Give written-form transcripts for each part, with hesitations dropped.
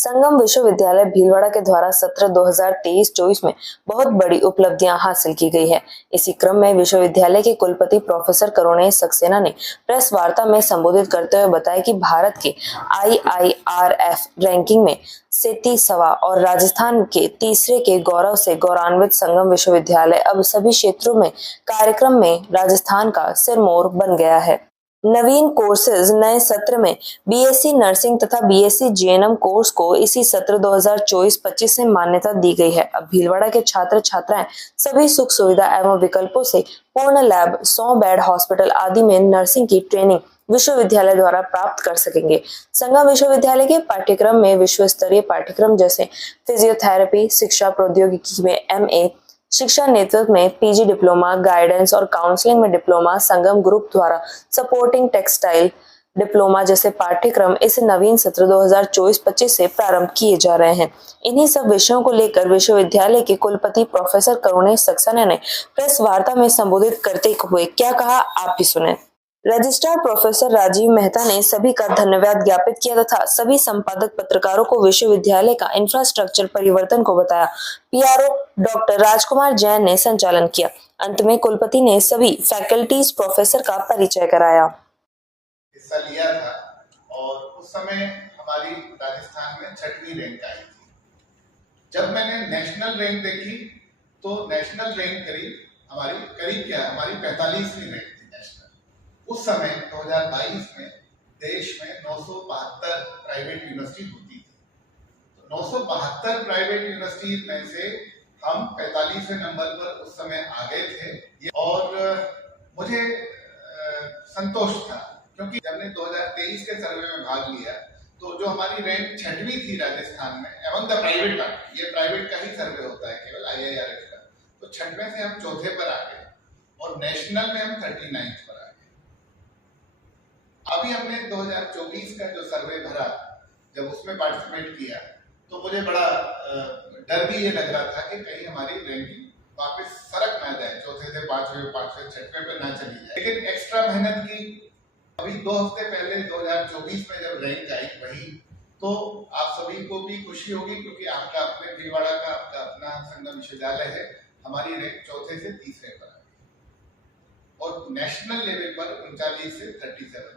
संगम विश्वविद्यालय भीलवाड़ा के द्वारा सत्र 2023-24 में बहुत बड़ी उपलब्धियां हासिल की गई है। इसी क्रम में विश्वविद्यालय के कुलपति प्रोफेसर करुणेश सक्सेना ने प्रेस वार्ता में संबोधित करते हुए बताया कि भारत के IIRF रैंकिंग में 37वां और राजस्थान के तीसरे के गौरव से गौरवान्वित संगम विश्वविद्यालय अब सभी क्षेत्रों में कार्यक्रम में राजस्थान का सिरमौर बन गया है। नवीन कोर्सेज नए सत्र में बीएससी नर्सिंग तथा बीएससी जीएनएम कोर्स को इसी सत्र 2024-25 से मान्यता दी गई है। अब भीलवाड़ा के छात्र छात्राएं सभी सुख सुविधा एवं विकल्पों से पूर्ण लैब, 100 बेड हॉस्पिटल आदि में नर्सिंग की ट्रेनिंग विश्वविद्यालय द्वारा प्राप्त कर सकेंगे। संगम विश्वविद्यालय के पाठ्यक्रम में विश्व स्तरीय पाठ्यक्रम जैसे फिजियोथेरेपी, शिक्षा प्रौद्योगिकी में MA, शिक्षा नेतृत्व में PG डिप्लोमा, गाइडेंस और काउंसलिंग में डिप्लोमा, संगम ग्रुप द्वारा सपोर्टिंग टेक्सटाइल डिप्लोमा जैसे पाठ्यक्रम इस नवीन सत्र 2024-25 से प्रारंभ किए जा रहे हैं। इन्हीं सब विषयों को लेकर विश्वविद्यालय के कुलपति प्रोफेसर करुणेश सक्सेना ने प्रेस वार्ता में संबोधित करते हुए क्या कहा, आप भी सुने। रजिस्ट्रार प्रोफेसर राजीव मेहता ने सभी का धन्यवाद ज्ञापित किया तथा सभी संपादक पत्रकारों को विश्वविद्यालय का इंफ्रास्ट्रक्चर परिवर्तन को बताया। PRO डॉक्टर राजकुमार जैन ने संचालन किया। अंत में कुलपति ने सभी फैकल्टीज प्रोफेसर का परिचय कराया। हिस्सा लिया था और उस समय हमारी राजस्थान में 6वीं रैंक आई थी। जब मैंने नेशनल रैंक देखी तो नेशनल रैंक हमारी 45वीं रैंक थी नेशनल। उस समय 2022 में देश में 972 प्राइवेट यूनिवर्सिटी होती थी। तो 972 प्राइवेट यूनिवर्सिटी में से हम 45वें नंबर पर उस समय आ गए थे और मुझे संतोष था, क्योंकि जब मैंने 2023 के सर्वे में भाग लिया तो जो हमारी रैंक 6वीं थी राजस्थान में एवं द प्राइवेट का, ये प्राइवेट का ही सर्वे होता है केवल IIRF का, तो 6वें से हम 4थे पर आ गए और नेशनल में हम 39th पर आ गए। अभी हमने 2024 का जो सर्वे भरा, जब उसमें पार्टिसिपेट किया तो मुझे बड़ा डर भी ये लग रहा था कि कहीं हमारी रैंकिंग वापस सरक ना जाए, 4थे से 5वें, 6वें पे ना चली जाए। लेकिन एक्स्ट्रा मेहनत की। अभी 2 हफ्ते पहले 2024 में जब रैंक आई वही, तो आप सभी को भी खुशी होगी क्योंकि आपका अपने भीलवाड़ा का आपका अपना संगम विश्वविद्यालय है। हमारी रैंक 4थे से 3रे पर आ गई और नेशनल लेवल पर 39 से 37 पे आ गई।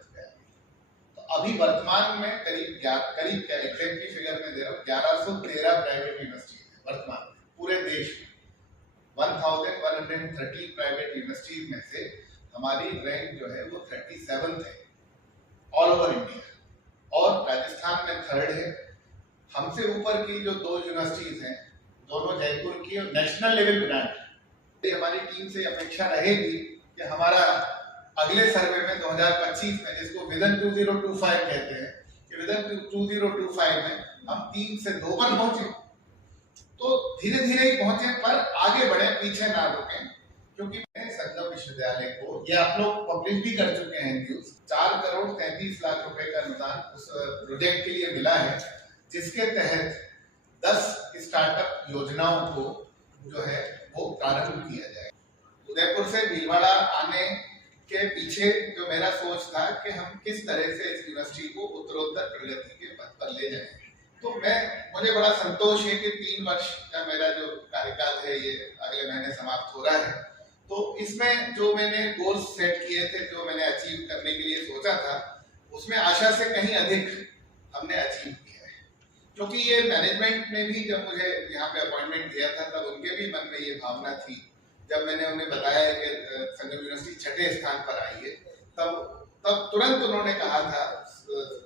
तो अभी वर्तमान में करीब क्या एग्जैक्टली फिगर में दे रहा हूँ, 1113 प्राइवेट यूनिवर्सिटी है वर्तमान पूरे देश में। 1130 प्राइवेट यूनिवर्सिटीज में से हमारी रैंक जो है वो 37th है ऑल ओवर इंडिया और राजस्थान में 3rd है। हमसे ऊपर की जो 2 यूनिवर्सिटीज हैं, दोनों जयपुर की और नेशनल लेवल ब्रांड। हमारी टीम से अपेक्षा रहेगी कि हमारा अगले सर्वे में 2025 में, जिसको विजन 2025 कहते हैं, कि विजन 2025 में हम 3 से 2 पर पहुंचे, तो धीरे धीरे ही पहुंचे पर आगे बढ़े, पीछे ना रुके। क्योंकि संगम विश्वविद्यालय को, ये आप लोग पब्लिश भी कर चुके हैं न्यूज, 4 करोड़ 33 लाख रुपए का अनुदान उस प्रोजेक्ट के लिए मिला है, जिसके तहत 10 स्टार्टअप योजनाओं को जो है वो प्रारंभ किया जाए। उदयपुर से भीलवाड़ा आने के पीछे जो मेरा सोच था कि हम किस तरह से इस यूनिवर्सिटी को उत्तरोत्तर प्रगति के पथ पर ले जाएं। तो मुझे बड़ा संतोष है कि 3 वर्ष का मेरा जो कार्यकाल है ये अगले महीने समाप्त हो रहा है। तो इसमें जो मैंने गोल्स सेट किए थे, जो मैंने अचीव करने के लिए सोचा था, उसमें आशा से कहीं अधिक हमने अचीव किया है। क्योंकि ये मैनेजमेंट ने भी जब मुझे यहाँ पे अपॉइंटमेंट दिया था तब उनके भी मन में ये भावना थी। जब मैंने उन्हें बताया कि संगम यूनिवर्सिटी 6ठे स्थान पर आई है, तब तुरंत उन्होंने कहा था,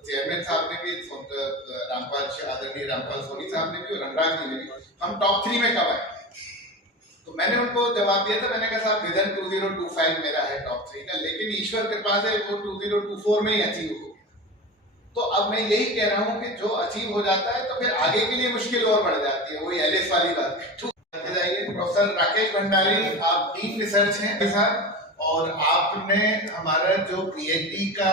चेयरमैन साहब ने भी, आदरणीय रामपाल सोनी साहब ने भी और रणराज जी ने भी, हम टॉप 3 में कब आए। तो मैंने उनको जवाब दिया था, मैंने कहा साहब विजन 2025 मेरा है टॉप 3 का, लेकिन ईश्वर कृपा से वो 2024 में ही अचीव हो गया। तो अब मैं यही कह रहा हूँ कि जो अचीव हो जाता है तो फिर आगे के लिए मुश्किल और बढ़ जाती है, वही एलएस वाली बात है। प्रोफेसर राकेश भंडारी, आप डीन रिसर्च हैं सर, और आपने हमारा जो PhD का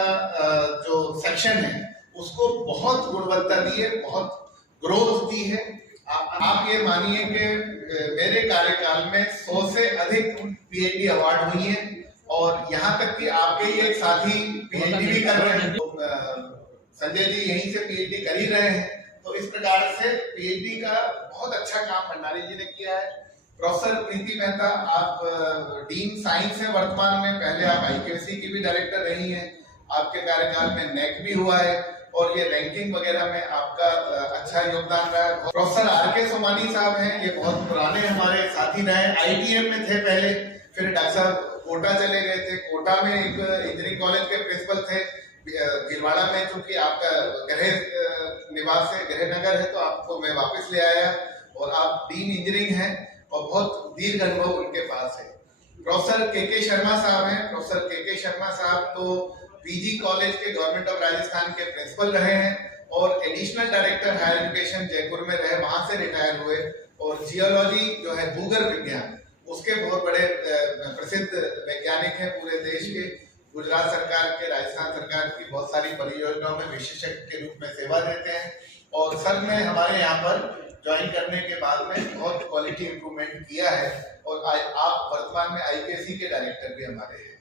जो सेक्शन है उसको बहुत गुणवत्ता दी है, बहुत ग्रोथ दी है। आप ये मानिए कि मेरे कार्यकाल में 100 से अधिक PhD अवार्ड हुई हैं और यहाँ तक कि आपके ही एक साथी PhD भी कर रहे हैं। तो संजय जी यहीं से PhD कर ही रहे हैं। तो इस प्रकार से पीएचडी का बहुत अच्छा काम भंडारी जी ने किया है। प्रोफेसर प्रीति मेहता, आप डीन साइंस हैं वर्तमान में, पहले आप आईकेएससी की भी डायरेक्टर रही हैं, आपके कार्यकाल में नेक भी हुआ है और ये रैंकिंग वगैरह में आपका अच्छा योगदान रहा है। प्रोफेसर आरके सोमानी साहब हैं, ये बहुत पुराने हमारे साथी रहे, आईटीएम में थे पहले, फिर डॉक्टर साहब कोटा चले गए थे, कोटा में एक इंजीनियरिंग कॉलेज के प्रिंसिपल थे। भीलवाड़ा में चूंकि आपका गृह निवास है, गृह नगर है, तो आपको मैं वापस ले आया और आप डीन इंजीनियरिंग हैं और बहुत दीर्घ अनुभव उनके पास है। प्रोफेसर के शर्मा साहब हैं, प्रोफेसर के शर्मा साहब तो पीजी कॉलेज के गवर्नमेंट ऑफ राजस्थान के प्रिंसिपल रहे हैं और additional director higher education Jaipur में रहे, वहां से रिटायर हुए और जियोलॉजी जो है भूगर्भ विज्ञान उसके बहुत बड़े प्रसिद्ध वैज्ञानिक हैं पूरे देश के। गुजरात सरकार के, राजस्थान सरकार की बहुत सारी परियोजनाओं में विशेषज्ञ के रूप में सेवा देते हैं और सर ने हमारे यहाँ पर ज्वाइन करने के बाद में बहुत क्वालिटी इंप्रूवमेंट किया है और आप वर्तमान में आईकेएससी के डायरेक्टर भी हमारे हैं।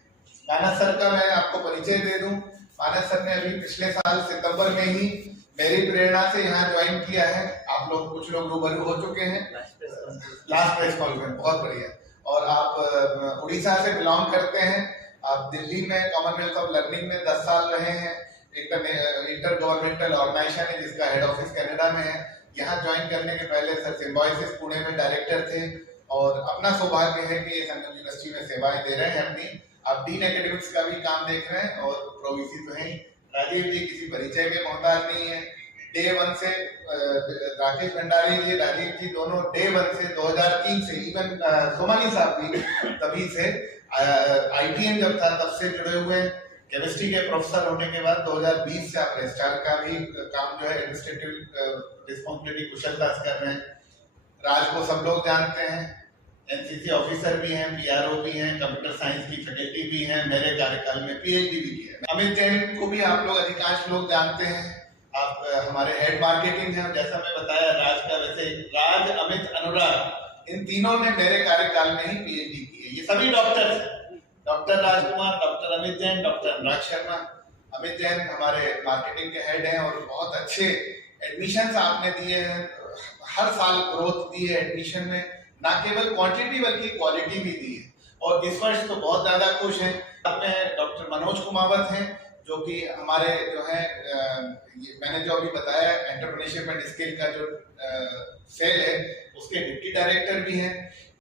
मानस सर का मैं आपको परिचय दे दूं। मानस सर ने अभी पिछले साल सितंबर में ही मेरी प्रेरणा से यहाँ ज्वाइन किया है। आप लोग कुछ लोग रूबरू हो चुके हैं लास्ट प्रेस कॉन्फ्रेंस, बहुत बढ़िया। और आप उड़ीसा से बिलोंग करते हैं, आप दिल्ली में कॉमनवेल्थ ऑफ लर्निंग में 10 साल रहे हैं, इंटर गवर्नमेंटल ऑर्गेनाइजेशन है जिसका हेड ऑफिस कनाडा में है। यहाँ ज्वाइन करने के पहले सर सिम्बायोसिस पुणे में डायरेक्टर थे और अपना सौभाग्य है कि ये संगम यूनिवर्सिटी में सेवाएं दे रहे हैं अपनी। आप डीन एकेडमिक्स का भी काम देख रहे हैं और प्रोवीसी तो है। राजीव जी किसी परिचय के मोहताज नहीं है, डे वन से राकेश भंडारी जी, राजीव जी दोनों डे वन से 2003 से, इवन सोमानी साहब भी तभी से, आईटीएम जब था तब से जुड़े हुए हैं। केमिस्ट्री के प्रोफेसर होने के बाद 2020 से आप रजिस्ट्रार का भी काम जो है एडमिनिस्ट्रेटिव रिस्पॉन्सिबिलिटी कुशलता से कर रहे हैं। राज को सब लोग जानते हैं, एनसीसी ऑफिसर भी हैं, पीआरओ भी हैं, कंप्यूटर साइंस की फैकल्टी भी हैं, मेरे कार्यकाल में पीएचडी भी की है। अमित जैन को भी आप लोग अधिकांश लोग जानते हैं, आप हमारे हेड मार्केटिंग हैं। जैसा मैं बताया राज का, वैसे राज, अमित, अनुराग, इन तीनों ने मेरे कार्यकाल में ही पीएचडी की है। ये सभी डॉक्टर हैं, डॉक्टर राजकुमार, डॉक्टर अमित जैन, डॉक्टर अनुराग शर्मा। अमित जैन हमारे मार्केटिंग के हेड हैं और बहुत अच्छे एडमिशन आपने दिए हैं, हर साल ग्रोथ दी है एडमिशन में, ना केवल क्वांटिटी बल्कि क्वालिटी भी दी है और इस वर्ष तो बहुत ज्यादा खुश हैं। में डॉक्टर मनोज कुमावत हैं जो कि हमारे जो है मैंने जो अभी बताया एंटरप्रेन्योरशिप एंड स्किल का जो सेल है उसके डिप्टी डायरेक्टर भी हैं।